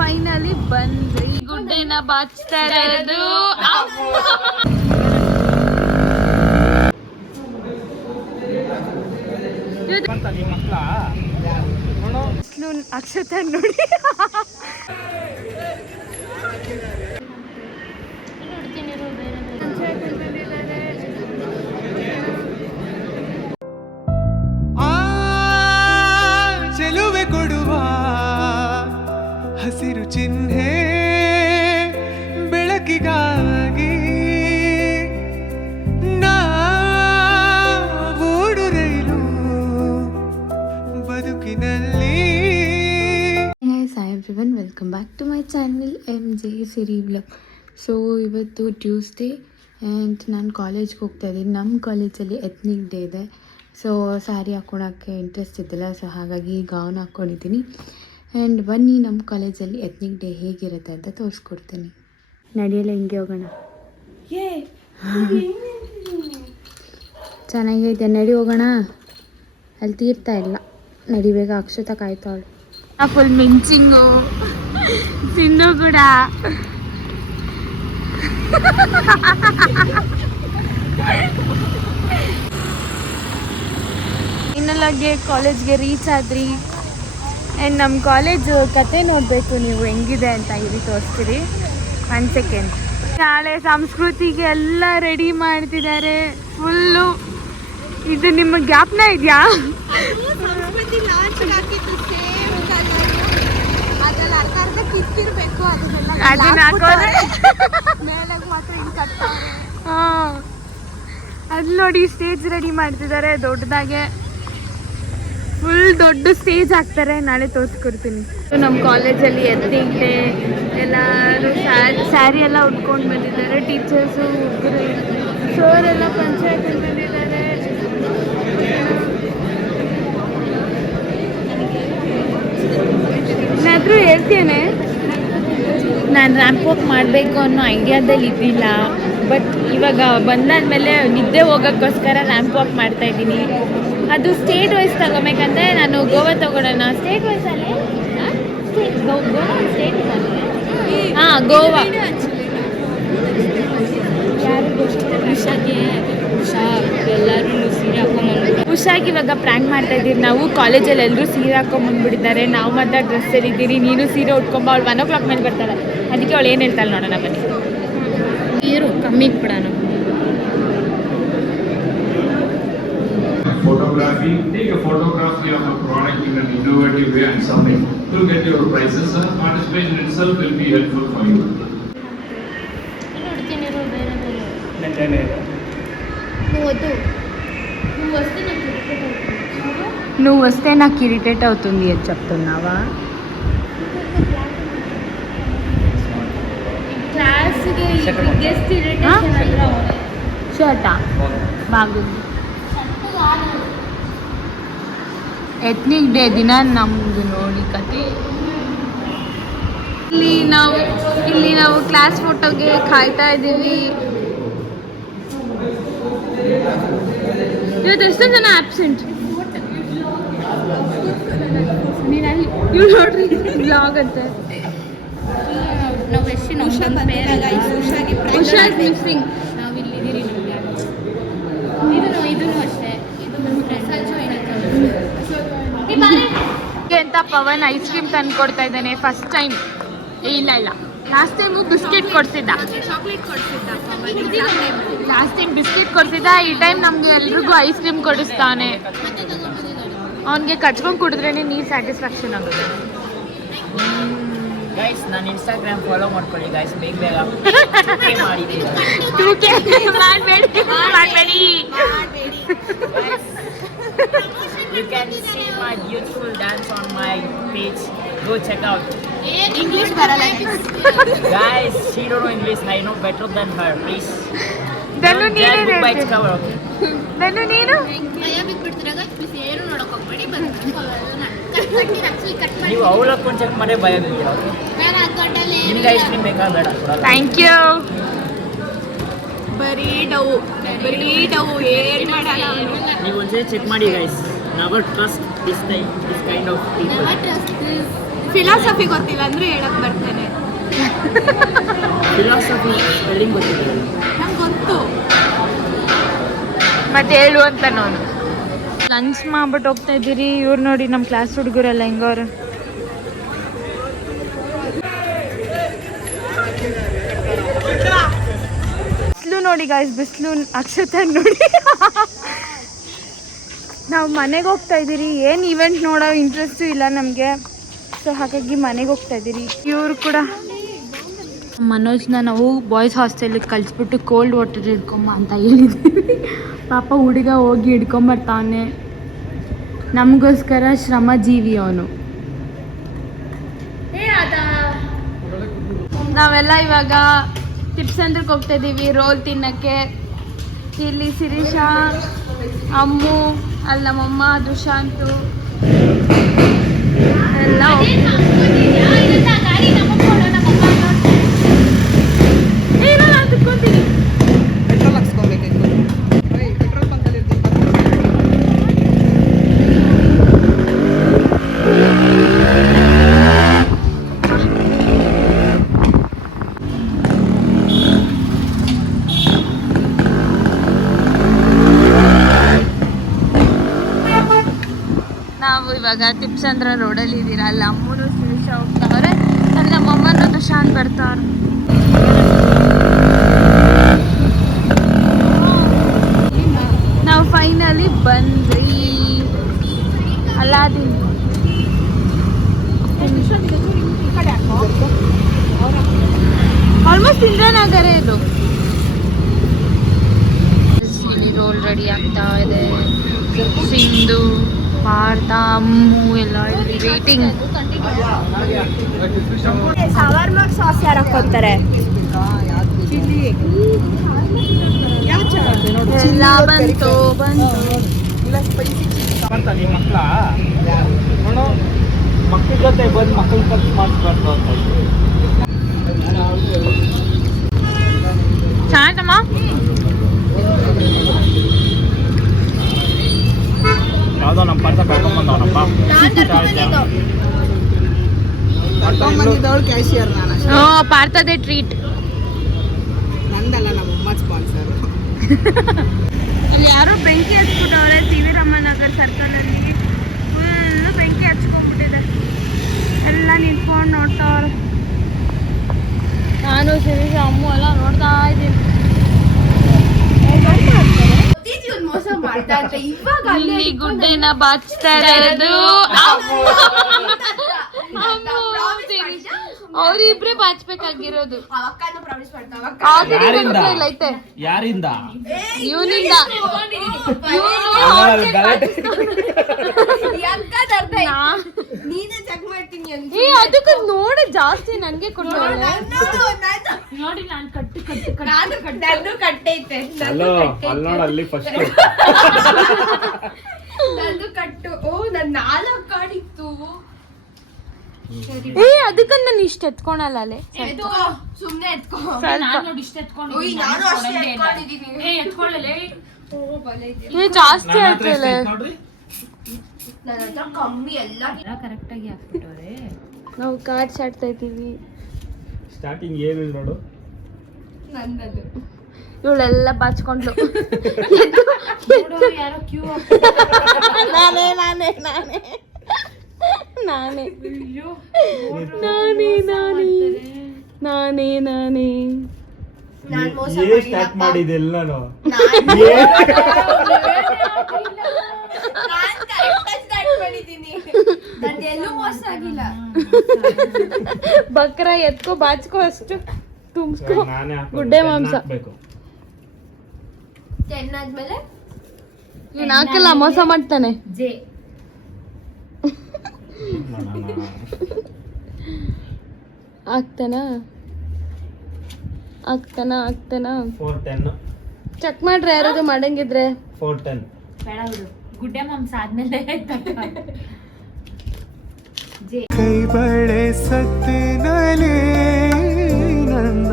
Finally ಬಂದ್ರಿ. ಗುಡ್ಡೆನ ಬಾಚ್ತಾ ಇರೋದು ಅಕ್ಷತಾ ನೋಡಿ. ಚೆಲುವೆ ಕೊಡುವ ಹಸಿರು ಚಿಹ್ನೆ ಬೆಳಕಿಗಾಗಿ ನಾವೋಡು ರೈಲು ಬದುಕಿನಲ್ಲಿ. Hi everyone, welcome back to my channel MJ Siri vlog. So ಇವತ್ತು ಟ್ಯೂಸ್ಡೇ ಆ್ಯಂಡ್ ನಾನು ಕಾಲೇಜ್ಗೆ ಹೋಗ್ತಾ ಇದ್ದೀನಿ. ನಮ್ಮ ಕಾಲೇಜಲ್ಲಿ ಎತ್ನಿಕ್ ಡೇ ಇದೆ. ಸೊ ಸ್ಯಾರಿ ಹಾಕ್ಕೊಳಕ್ಕೆ ಇಂಟ್ರೆಸ್ಟ್ ಇದ್ದಿಲ್ಲ, ಸೊ ಹಾಗಾಗಿ ಗೌನ್ ಹಾಕ್ಕೊಂಡಿದ್ದೀನಿ. ಆ್ಯಂಡ್ ಬನ್ನಿ ನಮ್ಮ ಕಾಲೇಜಲ್ಲಿ ಎತ್ನಿಕ್ ಡೇ ಹೇಗಿರುತ್ತೆ ಅಂತ ತೋರಿಸ್ಕೊಡ್ತೀನಿ. ನಡೆಯಲ್ಲ, ಹಿಂಗೆ ಹೋಗೋಣ. ಚೆನ್ನಾಗೈತೆ, ನಡಿ ಹೋಗೋಣ. ಅಲ್ಲಿ ತೀರ್ತಾ ಇಲ್ಲ, ನಡಿ ಬೇಗ. ಅಕ್ಷತಾ ಕಾಯ್ತಾವಳು. ಫುಲ್ ಮಿಂಚಿಂಗು ಸಿಂಧು ಕೂಡ. ಇನ್ನೊಳಗೆ ಕಾಲೇಜ್ಗೆ ರೀಚ್ ಆದ್ರಿ. ಆ್ಯಂಡ್ ನಮ್ಮ ಕಾಲೇಜ್ ಕತೆ ನೋಡಬೇಕು ನೀವು ಹೆಂಗಿದೆ ಅಂತ ಇಲ್ಲಿ ತೋರಿಸ್ತೀರಿ. 1 ಸೆಕೆಂಡ್. ನಾಳೆ ಸಂಸ್ಕೃತಿಗೆ ಎಲ್ಲ ರೆಡಿ ಮಾಡ್ತಿದ್ದಾರೆ ಫುಲ್ಲು. ಇದು ನಿಮ್ಮ ಜ್ಞಾಪನ ಇದೆಯಾ? ಅಲ್ಲಿ ನೋಡಿ ಸ್ಟೇಜ್ ರೆಡಿ ಮಾಡ್ತಿದ್ದಾರೆ ದೊಡ್ಡದಾಗೆ. ಫುಲ್ ದೊಡ್ಡ ಸ್ಟೇಜ್ ಹಾಕ್ತಾರೆ. ನಾಳೆ ತೋರಿಸ್ಕೊಡ್ತೀನಿ. ನಮ್ಮ ಕಾಲೇಜಲ್ಲಿ ಎದ್ದಿಗೆ ಎಲ್ಲರೂ ಸ್ಯಾರಿ ಎಲ್ಲ ಉಟ್ಕೊಂಡು ಬಂದಿದ್ದಾರೆ. ಟೀಚರ್ಸು, ಹುಡುಗರು, ಸರ್ ಎಲ್ಲ ಪಂಚಾಯತ್ ಬಂದಿದ್ದಾರೆ. ಏನಾದರೂ ಹೇಳ್ತೇನೆ. ನಾನು ರ್ಯಾಂಪ್ ವಾಕ್ ಮಾಡಬೇಕು ಅನ್ನೋ ಐಡಿಯಾದಲ್ಲಿ ಇದ್ದಿಲ್ಲ, ಬಟ್ ಇವಾಗ ಬಂದಾದ್ಮೇಲೆ ನಿದ್ದೆ ಹೋಗೋಕ್ಕೋಸ್ಕರ ರ್ಯಾಂಪ್ ವಾಕ್ ಮಾಡ್ತಾ ಇದ್ದೀನಿ. ಅದು ಸ್ಟೇಟ್ ವೈಸ್ ತಗೋಬೇಕಂದ್ರೆ ನಾನು ಗೋವಾ ತಗೊಳ್ಳೋಣ. ಸ್ಟೇಟ್ ವೈಸಲ್ಲಿ ಗೋವಾ ಸ್ಟೇಟ್ ಹಾಂ ಗೋವಾ. ಎಲ್ಲರೂ ಸೀರೆ ಹಾಕೊಂಡ್ಬಂದು ಹುಷಾಗಿ ಇವಾಗ ಪ್ರ್ಯಾಂಕ್ ಮಾಡ್ತಾ ಇದ್ದೀವಿ ನಾವು. ಕಾಲೇಜಲ್ಲಿ ಎಲ್ಲರೂ ಸೀರೆ ಹಾಕೊಂಡ್ಬಂದ್ಬಿಟ್ಟಿದ್ದಾರೆ. ನಾವು ಮಾತ್ರ ಡ್ರೆಸ್ಸಲ್ಲಿ ಇದ್ದೀರಿ. ನೀನು ಸೀರೆ ಉಟ್ಕೊಂಬ. ಅವಳು 1 o'clock ಮೇಲೆ ಬರ್ತಾಳೆ. ಅದಕ್ಕೆ ಅವಳು ಏನು ಹೇಳ್ತಾಳೆ ನೋಡೋಣ ಬನ್ನಿ. ನೀರು ಕಮ್ಮಿ ಬಿಡೋಣ. Photography, take a photography of a product in an innovative way and submit to get your prizes. Participation itself will be helpful for you. నువ్వు వస్తే నాకు ఇరిటేట్ అవుతుంది అని చెప్తున్నావా? షర్టా బాగుంది. ಎತ್ನಿಕ್ ಡೇ ದಿನ ನಮ್ದು ನೋಡಿ ಕತೆ. ಇಲ್ಲಿ ನಾವು ಕ್ಲಾಸ್ ಫೋಟೋಗೆ ಕಾಯ್ತಾ ಇದ್ದೀವಿ. ಇವತ್ತು ಎಷ್ಟೊಂದು ಜನ ಆಬ್ಸೆಂಟ್. ಇವ್ರು ನೋಡ್ರಿ ಬ್ಲಾಗ್ ಅಂತ. ಹುಷಾರ್ ಮಿಸ್ಸಿಂಗ್. ಅಂತ ಪವನ್ ಐಸ್ ಕ್ರೀಮ್ ತಂದು ಕೊಡ್ತಾ ಇದ್ದಾನೆ ಫಸ್ಟ್ ಟೈಮ್. ಇಲ್ಲ ಲಾಸ್ಟ್ ಟೈಮು ಬಿಸ್ಕೆಟ್ ಕೊಡ್ಸಿದ್ದ. ಲಾಸ್ಟ್ ಟೈಮ್ ಬಿಸ್ಕೆಟ್ ಕೊಡ್ಸಿದ್ದ. ಈ ಟೈಮ್ ನಮ್ಗೆ ಎಲ್ರಿಗೂ ಐಸ್ ಕ್ರೀಮ್ ಕೊಡಿಸ್ತಾನೆ. ಅವನಿಗೆ ಕಚ್ಕೊಂಡು ಕುಡಿದ್ರೇ ನೀರು ಸ್ಯಾಟಿಸ್ಫ್ಯಾಕ್ಷನ್ ಆಗುತ್ತೆ. ಗೈಸ್ ನನ್ನ ಇನ್ಸ್ಟಾಗ್ರಾಮ್ ಫಾಲೋ ಮಾಡ್ಕೊಳ್ಳಿ ಗೈಸ್. ಬೇಗ ಮಾಡಬೇಡಿ. You can see my beautiful dance on my page. Go check out. English barala. Guys, she don't know English. I know better than her. Please. Danu neenu goodbye cover, okay? Danu neenu ಭಯ ಬಿಟ್ಬಿಡ್ತೀರಾಗ please ಏನು ನೋಡಕ್ ಹೋಗ್ಬೇಡಿ. ನೀವು ಅವಳ account check ಮಾಡೇ ಭಯ ಬೀಳ್ತೀರಾ. ನಿಮ್ಗೆ ice cream ಬೇಕಾ ಬೇಡ? Thank you. ಬರೀ ಡವು ಏನು ಮಾಡಲ್ಲ. ನೀವು ಒಂದ್ಸರಿ ಚೆಕ್ ಮಾಡಿ guys. Never trust this kind of people. Never trust this philosophy ಗೊತ್ತಿಲ್ಲ ಅಂದ್ರೆ ಹೇಳಕ್ ಬರ್ತೇನೆ. ಫಿಲಾಸಫಿ ಸ್ಪೆಲ್ಲಿಂಗ್ ಗೊತ್ತಿಲ್ಲ. ನಂಗೆ ಗೊತ್ತು. ಮತ್ತೆ ಹೇಳು ಅಂತ ನಾನು ಲಂಚ್ ಮಾಡ್ಬಿಟ್ಟು ಹೋಗ್ತಾ ಇದ್ದೀರಿ. ಇವ್ರು ನೋಡಿ ನಮ್ಮ ಕ್ಲಾಸ್ ಹುಡುಗರೆಲ್ಲ ಹೆಂಗವ್ರೆ. ಬಿಸಿಲು ನೋಡಿ ಗಾಯ್ಸ್, ಬಿಸಿಲು ಅಕ್ಷತೆ ನೋಡಿ. ನಾವು ಮನೆಗೆ ಹೋಗ್ತಾ ಇದ್ದೀರಿ. ಏನು ಇವೆಂಟ್ ನೋಡೋ ಇಂಟ್ರೆಸ್ಟು ಇಲ್ಲ ನಮಗೆ, ಸೊ ಹಾಗಾಗಿ ಮನೆಗೆ ಹೋಗ್ತಾ ಇದ್ದೀರಿ. ಇವರು ಕೂಡ ಮನೋಜ್ನ ನಾವು ಬಾಯ್ಸ್ ಹಾಸ್ಟೆಲಿಗೆ ಕಳಿಸ್ಬಿಟ್ಟು ಕೋಲ್ಡ್ ವಾಟರ್ ಹಿಡ್ಕೊಂಬ ಅಂತ ಹೇಳಿದ್ದೀವಿ. ಪಾಪ ಹುಡುಗ ಹೋಗಿ ಹಿಡ್ಕೊಂಬರ್ತಾವನೆ. ನಮಗೋಸ್ಕರ ಶ್ರಮ ಜೀವಿ ಅವನು. ನಾವೆಲ್ಲ ಇವಾಗ ಟಿಪ್ಸ್ ಸೆಂಟ್ರಿಗೆ ಹೋಗ್ತಾ ಇದ್ದೀವಿ ರೋಲ್ ತಿನ್ನಕ್ಕೆ. ಇಲ್ಲಿ ಶಿರೀಷ, ಅಮ್ಮು, ಅಲ್ಲಿ ನಮ್ಮಮ್ಮ, ದುಶಾಂತು ಎಲ್ಲ ಕುತ್ಕೊಂತೀನಿ. ನಾವು ಇವಾಗ ತಿಪ್ಸಂದ್ರ ರೋಡಲ್ಲಿ ಇದ್ದೀರಾ. ಅಲ್ಲಿ ಅಮ್ಮನು ಶಿರೀಷ ಹೋಗ್ತಾವ್ರೆ, ಅಲ್ಲಿ ನಮ್ಮಮ್ಮನ ದುಶಾಂತ್ ಬರ್ತಾವ್ರೆ. ನಾವು ಫೈನಲಿ ಬಂದ್ರಿ ಅಲಾದೀನ್. ಆಲ್ಮೋಸ್ಟ್ ಇಂದ್ರಾನಗರ ಇದು. ರೋಲ್ ರೆಡಿ ಆಗ್ತಾ ಇದೆ. ಸಿಂಧು, ಪಾರ್ಥ, ಅಮ್ಮು ಎಲ್ಲ ಇಲ್ಲಿ ವೇಟಿಂಗ್. ಶವರ್ಮಾಗ್ ಸಾಸ್ ಯಾರು ಹಾಕೋತಾರೆ? ಎಲ್ಲ ಬಂತು. ಮಕ್ಕಳ ಜೊತೆ ಬಂದು ಮಕ್ಕಳ ಖರ್ಚು ಮಾಡಿಸ್ಬಾರ್ದು ಅಂತ. ಚೆನ್ನಾಯ್ತಮ್ಮ. ಯಾವುದೋ ನಮ್ಮ ಪಾರ್ಥ ಕರ್ಕೊಂಡ್ಬಂದವನಪ್ಪ. ಕ್ಯಾಶಿಯರ್ ನಾನು ಪಾರ್ಥದೇ ಟ್ರೀಟ್. ನಂದಲ್ಲ, ನಮ್ಮಮ್ಮ ಸ್ಪಾನ್ಸರ್. ಅಲ್ಲಿ ಯಾರೋ ಬೆಂಕಿ ಹಚ್ಬಿಟ್ಟವ್ರೆ ಸಿ ವಿ ರಾಮನಗರ್ ಸರ್ಕಲಲ್ಲಿ. ಫುಲ್ಲು ಬೆಂಕಿ ಹಚ್ಕೊಂಡ್ಬಿಟ್ಟಿದೆ. ಎಲ್ಲ ನಿಂತ್ಕೊಂಡು ನೋಡ್ತಾವ್ರೆ. ನಾನು ಶಿರೀಷ, ಅಮ್ಮು ಎಲ್ಲ ನೋಡ್ತಾ ಇದ್ದೀನಿ. ಮೋಸ ಮಾಡ್ತಾ ಇದ್ರೆ ಇವಾಗ ಇಲ್ಲಿ ಗುಡ್ಡೆನ ಬಾಚ್ತಾ ಇರೋದು ಅವ್ರಿಬ್ರೆ ಬಾಚ್ಬೇಕಾಗಿರೋದು. ಐತೆ ಯಾರಿಂದ? ಇವನಿಂದ. ನೀನೇ ಚೆಕ್ ಮಾಡ್ತೀನಿ ಅಂತ ಏ ಅದಕ್ಕೆ ನೋಡಿ ಜಾಸ್ತಿ ನನ್ಗೆ ಕೊಟ್ಟು ನೋಡಿ. ನಾನು ಕಟ್ಟು ಕಟ್ಟೈತೆ. ಅಲ್ಲಿ ಫಸ್ಟ್ ನಂದು ಕಟ್ಟು. ಓ ನನ್ 4 ಕಾಡಿತ್ತು. ಏ ಅದಕ್ಕೆ ನಾನು ಇಷ್ಟ ಎತ್ಕೊಳಲ್ಲ ಅಲ್ಲೇ. ಸುಮ್ನೆ ಎತ್ಕೋ. ನಾನು ನೋಡಿ ಇಷ್ಟ ಎತ್ಕೊಂಡಿದ್ದೀನಿ. ನಾನು ಅಷ್ಟೇ ಎತ್ಕೊಂಡಿದ್ದೀನಿ. ಏ ಎತ್ಕೊಳ್ಳಲೇ. ಓ ಬಲೆ ಇದೆ. ಏ ಜಾಸ್ತಿ ಆಗ್ತಿಲ್ಲ. ನನ್ನ ಹತ್ರ ಕಮ್ಮಿ ಎಲ್ಲ ಕರೆಕ್ಟ್ ಆಗಿ ಹಾಕ್ಬಿಟ್ಟವ್ರೆ. ನಾವು ಕಾರ್ಡ್ಸ್ ಆಡ್ತಾ ಇದ್ದೀವಿ. ಸ್ಟಾರ್ಟಿಂಗ್ ಏನಿಲ್ಲ ನೋಡು. ನನ್ನದು ಇವಳೆಲ್ಲ ಬಾಚ್ಕೊಂಡ್ಲು. ಯಾರೋ ಕ್ಯೂ ನಾನೇ ನಾನೇ ನಾನೇ ನಾನೇ ನಾನೇ ನಾನೇ ನಾನೇ ನಾನೇ ನಾನು ಮೋಸ ಸ್ಟಾರ್ಟ್ ಮಾಡಿದೆಲ್ಲ ನಾನು ಸ್ಟಾರ್ಟ್ ಮಾಡಿದ್ದೀನಿ. ನಂದೆಲ್ಲೂ ಮೋಸ ಆಗಿಲ್ಲ. ಬಕ್ರ ಎತ್ಕೋ ಬಾಚ್ಕೋ ಅಷ್ಟು ತುಂಬಿಸ್ಕೋ. ಗುಡ್ಡೆ ಮಾಂಸ 10 ಆದ್ಮೇಲೆ ಇವ್ನು ಹಾಕಲ್ಲ, ಮೋಸ ಮಾಡ್ತಾನೆ. ಜೆ ಆಗ್ತಾನಾ ಆಗ್ತಾನಾ ಆಗ್ತಾನಾ 410 ಚೆಕ್ ಮಾಡ್ರಿ ಯಾರಾದ್ರು ಮಾಡಂಗಿದ್ರೆ. 410 ಬೇಡ ಬಿಡು. ಗುಡ್ಡೆ ಮಾಂಸ ಆದ್ಮೇಲೆ ಕೈ ಬಳೆ ಸತ್ತಿನಲೇ ನನ್ನ